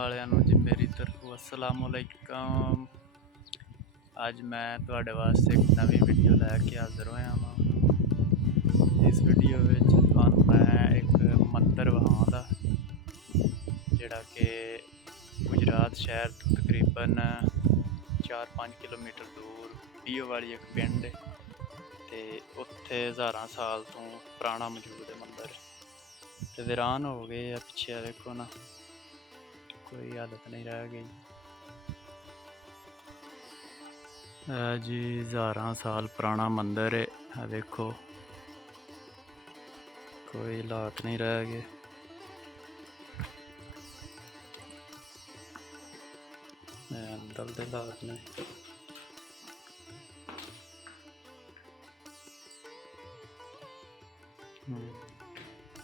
ਵਾਲਿਆਂ ਨੂੰ ਜੀ ਮੇਰੀ ਤਰਫੋਂ अस्सलामुअलैकुम। ਅੱਜ ਮੈਂ ਤੁਹਾਡੇ ਵਾਸਤੇ ਇੱਕ ਨਵੀਂ ਵੀਡੀਓ ਲੈ ਕੇ ਹਾਜ਼ਰ ਹੋਇਆ ਹਾਂ। ਇਸ ਵੀਡੀਓ ਵਿੱਚ ਤੁਹਾਨੂੰ ਮੈਂ ਇੱਕ ਮੰਦਰ ਵਿਖਾਉਂਦਾ ਜਿਹੜਾ ਕਿ ਗੁਜਰਾਤ ਸ਼ਹਿਰ ਤੋਂ ਤਕਰੀਬਨ 4-5 ਕਿਲੋਮੀਟਰ ਦੂਰ ਪੀਓ ਵਾਲੀ ਇੱਕ ਪਿੰਡ ਹੈ ਤੇ ਉੱਥੇ ਹਜ਼ਾਰਾਂ ਸਾਲ ਤੋਂ ਪੁਰਾਣਾ ਮੌਜੂਦ ਹੈ ਮੰਦਰ ਤੇ ਵੀਰਾਨ ਹੋ ਗਏ ਆ। ਪਿੱਛੇ ਵੇਖੋ ਨਾ, कोई हालत नहीं रह गई जी। हज़ारां साल पुराना मंदिर है, देखो कोई हालात नहीं रह गए। अंदर दे हालात ने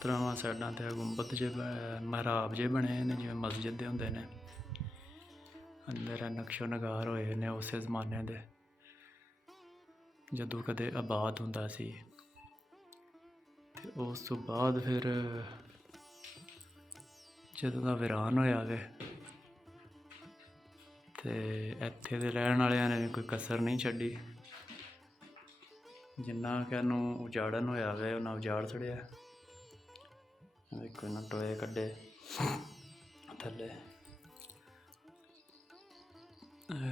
ਤਰਾਵਾਂ ਸਾਈਡਾਂ ਤੇ ਗੁੰਬਦ ਜੇ ਮਹਿਰਾਬ ਜੇ ਬਣੇ ਨੇ ਜਿਵੇਂ ਮਸਜਿਦ ਦੇ ਹੁੰਦੇ ਨੇ। ਅੰਦਰ ਨਕਸ਼ੋ ਨਗਾਰ ਹੋਏ ਨੇ ਉਸੇ ਜ਼ਮਾਨੇ ਦੇ ਜਦੋਂ ਕਦੇ ਆਬਾਦ ਹੁੰਦਾ ਸੀ ਤੇ ਉਸ ਤੋਂ ਬਾਅਦ ਫਿਰ ਜਦੋਂ ਦਾ ਵੀਰਾਨ ਹੋਇਆ ਵੇ ਤੇ ਇੱਥੇ ਦੇ ਰਹਿਣ ਵਾਲਿਆਂ ਨੇ ਕੋਈ ਕਸਰ ਨਹੀਂ ਛੱਡੀ। ਜਿੰਨਾ ਕਿ ਇਹਨੂੰ ਉਜਾੜਨ ਹੋਇਆ ਵੇ ਉਹਨਾਂ ਉਜਾੜ ਛੜਿਆ। ਦੇਖੋ ਇਹਨਾਂ ਟੋਏ ਕੱਢੇ ਥੱਲੇ,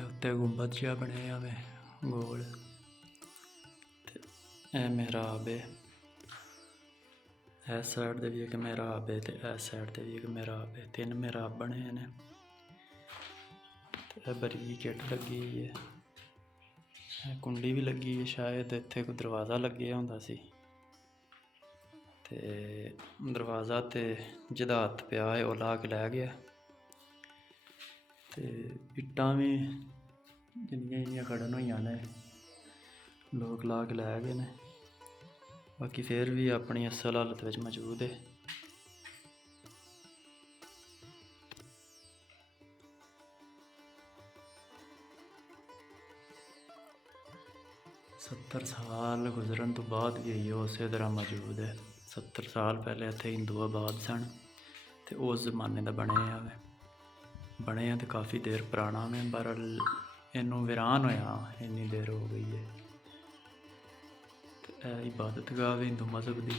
ਉੱਤੇ ਗੁੰਬਦ ਜਿਹਾ ਬਣਿਆ ਵੇ ਗੋਲ ਤੇ ਇਹ ਮਿਹਰਾਬ ਹੈ। ਇਸ ਸਾਈਡ ਤੇ ਵੀ ਇੱਕ ਮਿਹਰਾਬ ਹੈ ਤੇ ਇਸ ਸਾਈਡ ਤੇ ਵੀ ਇੱਕ ਮਿਹਰਾਬ ਹੈ। 3 ਮਿਹਰਾਬ ਬਣੇ ਨੇ ਤੇ ਇਹ ਬਰੀਕ ਇੱਟ ਲੱਗੀ ਹੋਈ ਹੈ। ਇਹ ਕੁੰਡੀ ਵੀ ਲੱਗੀ ਹੈ, ਸ਼ਾਇਦ ਇੱਥੇ ਕੋਈ ਦਰਵਾਜ਼ਾ ਲੱਗਿਆ ਹੁੰਦਾ ਸੀ ਤੇ ਦਰਵਾਜ਼ਾ ਤੇ ਜਿਹਦਾ ਹੱਥ ਪਿਆ ਹੈ ਉਹ ਲਾ ਕੇ ਲੈ ਗਿਆ ਤੇ ਇੱਟਾਂ ਵੀ ਜਿੰਨੀਆਂ ਖੜਨ ਹੋਈਆਂ ਨੇ ਲੋਕ ਲਾ ਕੇ ਲੈ ਗਏ ਨੇ। ਬਾਕੀ ਫਿਰ ਵੀ ਆਪਣੀ ਅਸਲ ਹਾਲਤ ਵਿੱਚ ਮੌਜੂਦ ਹੈ। सत्तर साल गुजरन तो बाद भी ये उस तरह मौजूद है। 70 साल पहले इत्थे हिंदू आबाद सन ते उस जमाने का बने तो काफ़ी देर पुराना में, पर इनू वीरान होया इन्नी देर हो गई है। तो इबादत गाह हिंदू मजहब की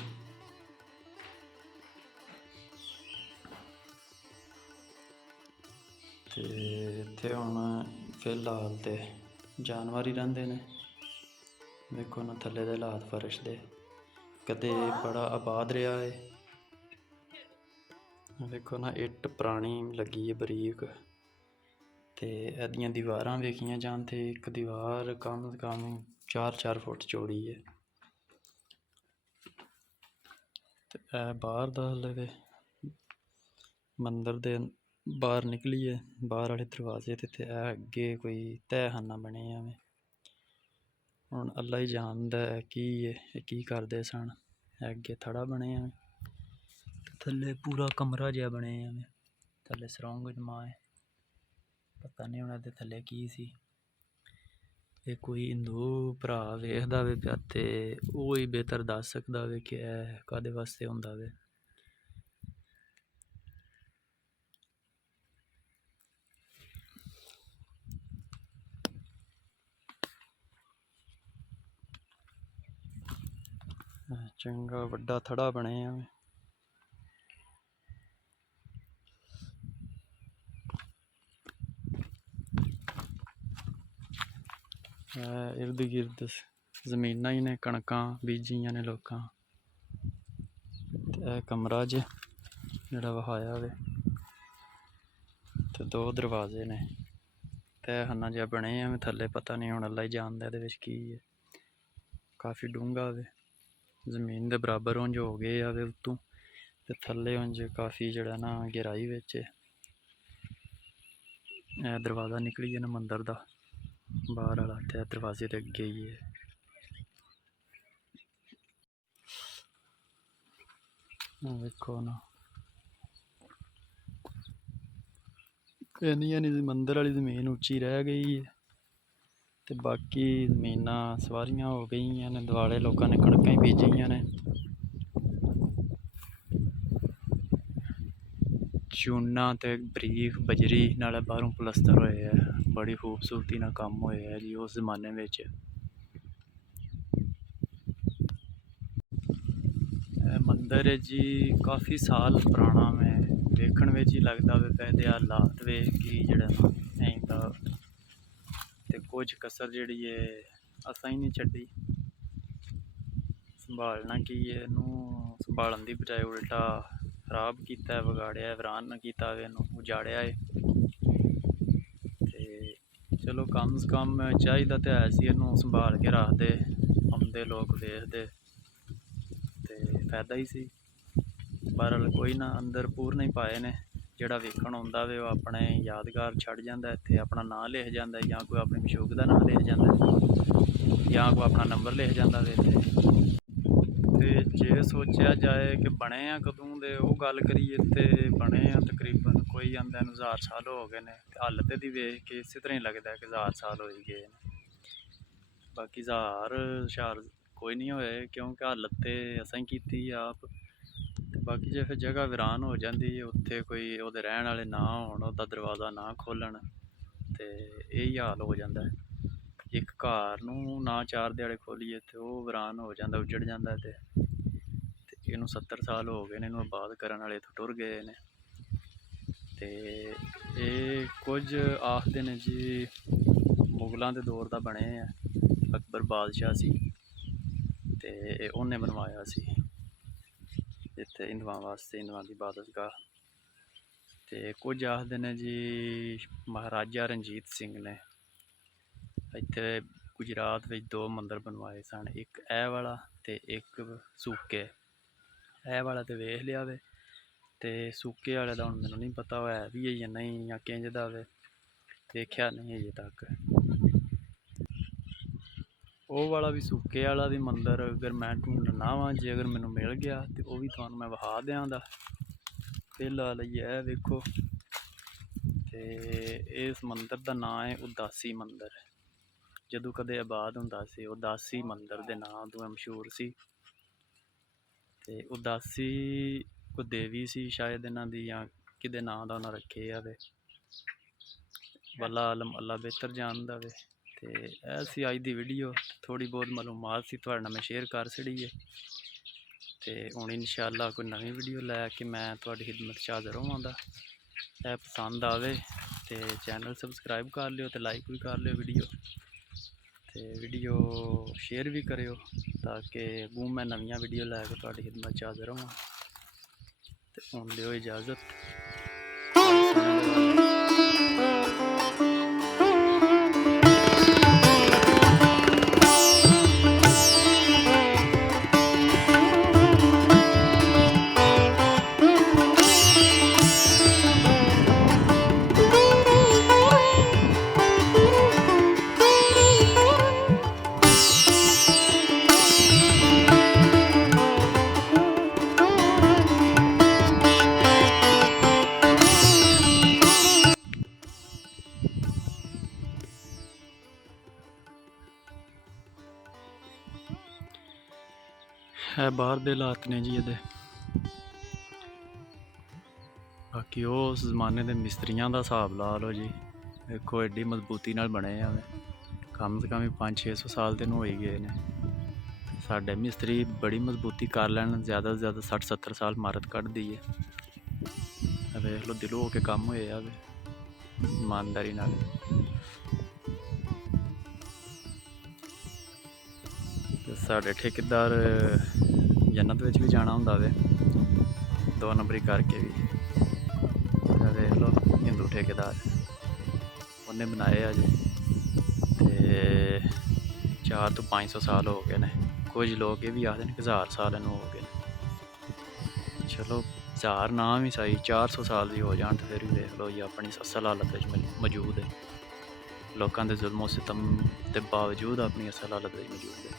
ते इत्थे हुण फिलहाल तो जानवर ही रहिंदे ने। देखो ना थल्ले दे हालात फर्श दे, कदे बड़ा आबाद रहा है। देखो ना इट पुरानी लगी है बरीक ते एदियां दीवारां वेखियां जान ते एक दीवार कम से कम 4-4 फुट चौड़ी है। ते बाहर दा हल्ले मंदिर दे बाहर निकलिए बाहर वाले दरवाजे ते अगे कोई तहखाना बने हमें। ਹੁਣ ਅੱਲਾ ਹੀ ਜਾਣਦਾ ਹੈ ਕੀ ਕਰਦੇ ਸਨ। ਅੱਗੇ ਥੜਾ ਬਣਿਆ ਥੱਲੇ ਪੂਰਾ ਕਮਰਾ ਜਿਹਾ ਬਣਿਆ ਥੱਲੇ ਸਰੋਂਗ ਜਮਾ ਹੈ। ਪਤਾ ਨਹੀਂ ਉਹਨਾਂ ਦੇ ਥੱਲੇ ਕੀ ਸੀ। ਇਹ ਕੋਈ ਹਿੰਦੂ ਭਰਾ ਵੇਖਦਾ ਵੇ ਪਿਆ ਤੇ ਉਹ ਹੀ ਬਿਹਤਰ ਦੱਸ ਸਕਦਾ ਵੇ ਕਿ ਇਹ ਕਾਹਦੇ ਵਾਸਤੇ ਹੁੰਦਾ ਵੇ। ਚੰਗਾ ਵੱਡਾ ਥੜਾ ਬਣਿਆ इर्द गिर्द ਜ਼ਮੀਨਾਂ ਹੀ ਨੇ, ਕਣਕਾਂ ਬੀਜੀਆਂ ਨੇ ਲੋਕਾਂ। ਤੇ ਇਹ ਕਮਰਾ ਜਿਹੜਾ ਵਹਾਇਆ ਵੇ ਤੇ 2 ਦਰਵਾਜ਼ੇ ਨੇ ਤਹਿਖਾਨਾ ਜਿਹਾ ਬਣੇ ਆ ਥੱਲੇ। ਪਤਾ ਨਹੀਂ ਹੁਣ ਅੱਲਾ ਹੀ ਜਾਣਦਾ ਇਹਦੇ ਵਿੱਚ ਕੀ ਹੈ। ਕਾਫੀ ਡੂੰਘਾ ਵੇ, ਜ਼ਮੀਨ ਦੇ ਬਰਾਬਰ ਉਂਝ ਹੋ ਗਏ ਆਵੇ ਉੱਤੋਂ ਤੇ ਥੱਲੇ ਉਂਝ ਕਾਫੀ ਜਿਹੜਾ ਨਾ ਗਹਿਰਾਈ ਵਿੱਚ। ਇਹ ਦਰਵਾਜ਼ਾ ਨਿਕਲੀ ਹੈ ਨਾ ਮੰਦਰ ਦਾ ਬਾਹਰ ਵਾਲਾ ਤੇ ਦਰਵਾਜ਼ੇ ਦੇ ਅੱਗੇ ਹੀ ਹੈ। ਵੇਖੋ ਨਾ ਇੰਨੀ ਮੰਦਰ ਵਾਲੀ ਜ਼ਮੀਨ ਉੱਚੀ ਰਹਿ ਗਈ ਹੈ ਤੇ ਬਾਕੀ ਜ਼ਮੀਨਾਂ ਸਵਾਰੀਆਂ ਹੋ ਗਈਆਂ ਨੇ। ਦੁਆਲੇ ਲੋਕਾਂ ਨੇ ਕਣਕਾਂ ਹੀ ਬੀਜੀਆਂ ਨੇ। ਚੂਨਾ ਤੇ ਬਰੀਕ ਬਜਰੀ ਨਾਲ ਬਾਹਰੋਂ ਪਲਸਤਰ ਹੋਏ ਹੈ। ਬੜੀ ਖੂਬਸੂਰਤੀ ਨਾਲ ਕੰਮ ਹੋਇਆ ਹੈ ਜੀ ਉਸ ਜ਼ਮਾਨੇ ਵਿੱਚ। ਇਹ ਮੰਦਿਰ ਹੈ ਜੀ ਕਾਫੀ ਸਾਲ ਪੁਰਾਣਾ। ਮੈਂ ਵੇਖਣ ਵਿੱਚ ਹੀ ਲੱਗਦਾ ਵੇ ਇਹਦੇ ਹਾਲਾਤ ਵੇਖ ਕੇ ਜਿਹੜਾ ਨਾ ਦਾ ਤੇ ਕੁਝ ਕਸਰ ਜਿਹੜੀ ਹੈ ਅਸਾਂ ਹੀ ਨਹੀਂ ਛੱਡੀ। ਸੰਭਾਲਣਾ ਕੀ ਹੈ, ਇਹਨੂੰ ਸੰਭਾਲਣ ਦੀ ਬਜਾਏ ਉਲਟਾ ਖਰਾਬ ਕੀਤਾ, ਵਿਗਾੜਿਆ, ਵੀਰਾਨ ਕੀਤਾ, ਇਹਨੂੰ ਉਜਾੜਿਆ ਹੈ। ਤੇ ਚਲੋ ਕਮ ਸੇ ਕਮ ਚਾਹੀਦਾ ਤਾਂ ਹੈ ਸੀ ਇਹਨੂੰ ਸੰਭਾਲ ਕੇ ਰੱਖਦੇ, ਆਉਂਦੇ ਲੋਕ ਵੇਖਦੇ ਤੇ ਫਾਇਦਾ ਹੀ ਸੀ। ਪਰ ਕੋਈ ਨਾ, ਅੰਦਰ ਪੂਰਨੇ ਹੀ ਪਾਏ ਨੇ। ਜਿਹੜਾ ਵੇਖਣ ਆਉਂਦਾ ਵੇ ਉਹ ਆਪਣੇ ਯਾਦਗਾਰ ਛੱਡ ਜਾਂਦਾ ਇੱਥੇ, ਆਪਣਾ ਨਾਂ ਲਿਖ ਜਾਂਦਾ, ਜਾਂ ਕੋਈ ਆਪਣੀ ਮਸ਼ੂਕ ਦਾ ਨਾਂ ਲਿਖ ਜਾਂਦਾ, ਜਾਂ ਕੋਈ ਆਪਣਾ ਨੰਬਰ ਲਿਖ ਜਾਂਦਾ ਵੇ ਇੱਥੇ। ਤੇ ਜੇ ਸੋਚਿਆ ਜਾਏ ਕਿ ਬਣੇ ਆ ਕਦੋਂ ਦੇ, ਉਹ ਗੱਲ ਕਰੀਏ ਤੇ ਬਣੇ ਆ ਤਕਰੀਬਨ ਕੋਈ ਆਂਦਾ ਨੂੰ 1000 ਸਾਲ ਹੋ ਗਏ ਨੇ। ਤੇ ਹਾਲਤ ਦੀ ਵੇਖ ਕੇ ਇਸੇ ਤਰ੍ਹਾਂ ਹੀ ਲੱਗਦਾ ਕਿ 1000 ਸਾਲ ਹੋ ਹੀ ਗਏ ਨੇ। ਬਾਕੀ 1000 ਕੋਈ ਨਹੀਂ ਹੋਏ, ਕਿਉਂਕਿ ਹਾਲਤ ਤੇ ਅਸਾਂ ਹੀ ਕੀਤੀ ਆਪ। ਤੇ ਬਾਕੀ ਜੇ ਫਿਰ ਜਗ੍ਹਾ ਵੀਰਾਨ ਹੋ ਜਾਂਦੀ ਹੈ, ਉੱਥੇ ਕੋਈ ਉਹਦੇ ਰਹਿਣ ਵਾਲੇ ਨਾ ਹੋਣ, ਉਹਦਾ ਦਰਵਾਜ਼ਾ ਨਾ ਖੋਲ੍ਹਣ, ਤੇ ਇਹੀ ਹਾਲ ਹੋ ਜਾਂਦਾ ਹੈ। ਇੱਕ ਘਰ ਨੂੰ ਨਾ 4 ਦਿਹਾੜੇ ਖੋਲੀਏ ਤੇ ਉਹ ਵੀਰਾਨ ਹੋ ਜਾਂਦਾ, ਉੱਜੜ ਜਾਂਦਾ। ਤੇ ਇਹਨੂੰ 70 ਸਾਲ ਹੋ ਗਏ ਨੇ, ਇਹਨੂੰ ਆਬਾਦ ਕਰਨ ਵਾਲੇ ਇੱਥੋਂ ਟੁਰ ਗਏ ਨੇ। ਤੇ ਇਹ ਕੁਝ ਆਖਦੇ ਨੇ ਜੀ ਮੁਗਲਾਂ ਦੇ ਦੌਰ ਦਾ ਬਣੇ ਆ, ਅਕਬਰ ਬਾਦਸ਼ਾਹ ਸੀ ਤੇ ਉਹਨੇ ਬਣਵਾਇਆ ਸੀ ਇੱਥੇ ਹਿੰਦੂਆਂ ਵਾਸਤੇ, ਹਿੰਦੂਆਂ ਦੀ ਇਬਾਦਤਗਾਹ। ਤੇ ਕੁਝ ਆਖਦੇ ਨੇ ਜੀ ਮਹਾਰਾਜਾ ਰਣਜੀਤ ਸਿੰਘ ਨੇ ਇੱਥੇ ਗੁਜਰਾਤ ਵਿੱਚ 2 ਮੰਦਿਰ ਬਣਵਾਏ ਸਨ, ਇੱਕ ਇਹ ਵਾਲਾ ਤੇ ਇੱਕ ਸੂਕੇ। ਇਹ ਵਾਲਾ ਤੇ ਵੇਖ ਲਿਆ ਵੇ, ਤੇ ਸੂਕੇ ਵਾਲੇ ਦਾ ਹੁਣ ਮੈਨੂੰ ਨਹੀਂ ਪਤਾ ਉਹ ਹੈ ਵੀ ਹੈ ਜਾਂ ਨਹੀਂ, ਜਾਂ ਕਿੰਝ ਦਾ ਵੇ, ਦੇਖਿਆ ਨਹੀਂ ਅਜੇ ਤੱਕ। ਉਹ ਵਾਲਾ ਵੀ ਸੂਕੇ ਵਾਲਾ ਵੀ ਮੰਦਿਰ ਅਗਰ ਮੈਂ ਢੂੰਡਣਾ ਵਾ, ਜੇ ਅਗਰ ਮੈਨੂੰ ਮਿਲ ਗਿਆ ਤੇ ਉਹ ਵੀ ਤੁਹਾਨੂੰ ਮੈਂ ਵਿਖਾ ਦਿਆਂਗਾ। ਫਿਲਹਾਲ ਇਹ ਵੇਖੋ, ਤੇ ਇਸ ਮੰਦਿਰ ਦਾ ਨਾਂ ਹੈ ਉਦਾਸੀ ਮੰਦਿਰ। ਜਦੋਂ ਕਦੇ ਆਬਾਦ ਹੁੰਦਾ ਸੀ, ਉਦਾਸੀ ਮੰਦਿਰ ਦੇ ਨਾਂ ਤੋਂ ਮਸ਼ਹੂਰ ਸੀ। ਤੇ ਉਦਾਸੀ ਕੋਈ ਦੇਵੀ ਸੀ ਸ਼ਾਇਦ ਇਹਨਾਂ ਦੀ, ਜਾਂ ਕਿਹਦੇ ਨਾਂ ਦਾ ਉਹਨਾਂ ਰੱਖੇ ਆਵੇ, ਵੱਲਾ ਆਲਮ ਅੱਲਾ ਬਿਹਤਰ ਜਾਣਦਾ ਵੇ। ਤੇ ਇਹ ਸੀ ਅੱਜ ਦੀ ਵੀਡੀਓ, ਥੋੜੀ ਬਹੁਤ ਮਾਲੂਮਾਤ ਸੀ ਤੁਹਾਡੇ ਨਾਲ ਮੈਂ ਸ਼ੇਅਰ ਕਰ ਛੜੀ ਹੈ। ਤੇ ਹੁਣ ਇਨਸ਼ਾਅੱਲਾ ਕੋਈ ਨਵੀਂ ਵੀਡੀਓ ਲੈ ਕੇ ਮੈਂ ਤੁਹਾਡੀ ਖਿਦਮਤ 'ਚ ਹਾਜ਼ਰ ਹੋਵਾਂਗਾ। ਇਹ ਪਸੰਦ ਆਵੇ ਤੇ ਚੈਨਲ ਸਬਸਕ੍ਰਾਈਬ ਕਰ ਲਿਓ ਤੇ ਲਾਈਕ ਵੀ ਕਰ ਲਿਓ ਵੀਡੀਓ, ਤੇ ਵੀਡੀਓ ਸ਼ੇਅਰ ਵੀ ਕਰਿਓ ਤਾਂ ਕਿ ਅੱਗੋਂ ਮੈਂ ਨਵੀਆਂ ਵੀਡੀਓ ਲੈ ਕੇ ਤੁਹਾਡੀ ਖਿਦਮਤ ਚ ਹਾਜ਼ਰ ਹੋਵਾਂ। ਤੇ ਹੁਣ ਦਿਓ ਇਜਾਜ਼ਤ। ਇਹ ਬਾਹਰ ਦੇ ਹਾਲਾਤ ਨੇ ਜੀ ਇਹਦੇ। ਬਾਕੀ ਉਹ ਉਸ ਜ਼ਮਾਨੇ ਦੇ ਮਿਸਤਰੀਆਂ ਦਾ ਹਿਸਾਬ ਲਾ ਲਓ ਜੀ, ਵੇਖੋ ਐਡੀ ਮਜ਼ਬੂਤੀ ਨਾਲ ਬਣੇ ਆ। ਕਮ ਸੇ ਕਮ 500-600 ਸਾਲ ਦੇ ਨੂੰ ਹੋ ਹੀ ਗਏ ਨੇ। ਸਾਡੇ ਮਿਸਤਰੀ ਬੜੀ ਮਜ਼ਬੂਤੀ ਕਰ ਲੈਣ, ਜ਼ਿਆਦਾ ਤੋਂ ਜ਼ਿਆਦਾ 60-70 ਸਾਲ ਇਮਾਰਤ ਕੱਢਦੀ ਹੈ। ਵੇਖ ਲਓ ਦਿਲੋਂ ਹੋ ਕੇ ਕੰਮ ਹੋਏ ਆ ਇਮਾਨਦਾਰੀ ਨਾਲ। ਸਾਡੇ ਠੇਕੇਦਾਰ ਜੰਨਤ ਵਿੱਚ ਵੀ ਜਾਣਾ ਹੁੰਦਾ ਵੇ, 2 ਨੰਬਰੀ ਕਰਕੇ ਵੀ। ਵੇਖ ਲਓ ਹਿੰਦੂ ਠੇਕੇਦਾਰ, ਉਹਨੇ ਬਣਾਏ ਆ ਜੀ, ਤੇ 400 ਤੋਂ 500 ਸਾਲ ਹੋ ਗਏ ਨੇ। ਕੁਝ ਲੋਕ ਇਹ ਵੀ ਆਖਦੇ ਨੇ ਕਿ 1000 ਸਾਲ ਇਹਨੂੰ ਹੋ ਗਏ ਨੇ। ਚਲੋ 1000 ਨਾ ਵੀ ਸਹੀ, 400 ਸਾਲ ਵੀ ਹੋ ਜਾਣ ਤੇ ਫਿਰ ਵੀ ਵੇਖ ਲਓ ਜੀ ਆਪਣੀ ਅਸਲ ਹਾਲਤ ਵਿੱਚ ਮੌਜੂਦ ਹੈ। ਲੋਕਾਂ ਦੇ ਜ਼ੁਲਮੋ ਸਿਤਮ ਦੇ ਬਾਵਜੂਦ ਆਪਣੀ ਅਸਲ ਹਾਲਤ ਵਿੱਚ ਮੌਜੂਦ ਹੈ।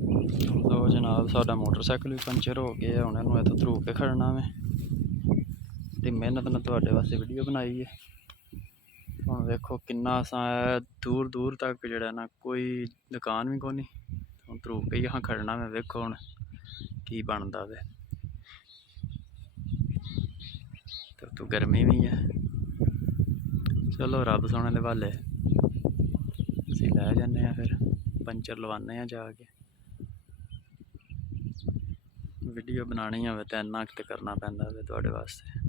ਲੋ ਜਨਾਬ, ਸਾਡਾ ਮੋਟਰਸਾਈਕਲ ਵੀ ਪੰਚਰ ਹੋ ਗਿਆ। ਹੁਣ ਇਹਨੂੰ ਇੱਥੋਂ ਧਰੂ ਕੇ ਖੜਨਾ ਵੇ ਤੇ ਮਿਹਨਤ ਨਾਲ ਤੁਹਾਡੇ ਵਾਸਤੇ ਵੀਡੀਓ ਬਣਾਈ ਹੈ। ਹੁਣ ਵੇਖੋ ਕਿੰਨਾ ਅਸਾਂ ਦੂਰ ਦੂਰ ਤੱਕ ਜਿਹੜਾ ਨਾ ਕੋਈ ਦੁਕਾਨ ਵੀ ਕੋਈ ਨਹੀਂ। ਹੁਣ ਧਰੂ ਕੇ ਹੀ ਖੜਨਾ ਵੇ। ਵੇਖੋ ਹੁਣ ਕੀ ਬਣਦਾ ਵੇ। ਤੇ ਉੱਤੋਂ ਗਰਮੀ ਵੀ ਹੈ। ਚਲੋ ਰੱਬ ਸੋਹਣੇ ਦੇ ਹਵਾਲੇ, ਅਸੀਂ ਲੈ ਜਾਂਦੇ ਹਾਂ ਫਿਰ ਪੰਚਰ ਲਵਾਉਂਦੇ ਹਾਂ ਜਾ ਕੇ। ਵੀਡੀਓ ਬਣਾਉਣੀ ਹੋਵੇ ਤਾਂ ਇੰਨਾ ਕੁ ਤਾਂ ਕਰਨਾ ਪੈਂਦਾ ਵੇ ਤੁਹਾਡੇ ਵਾਸਤੇ।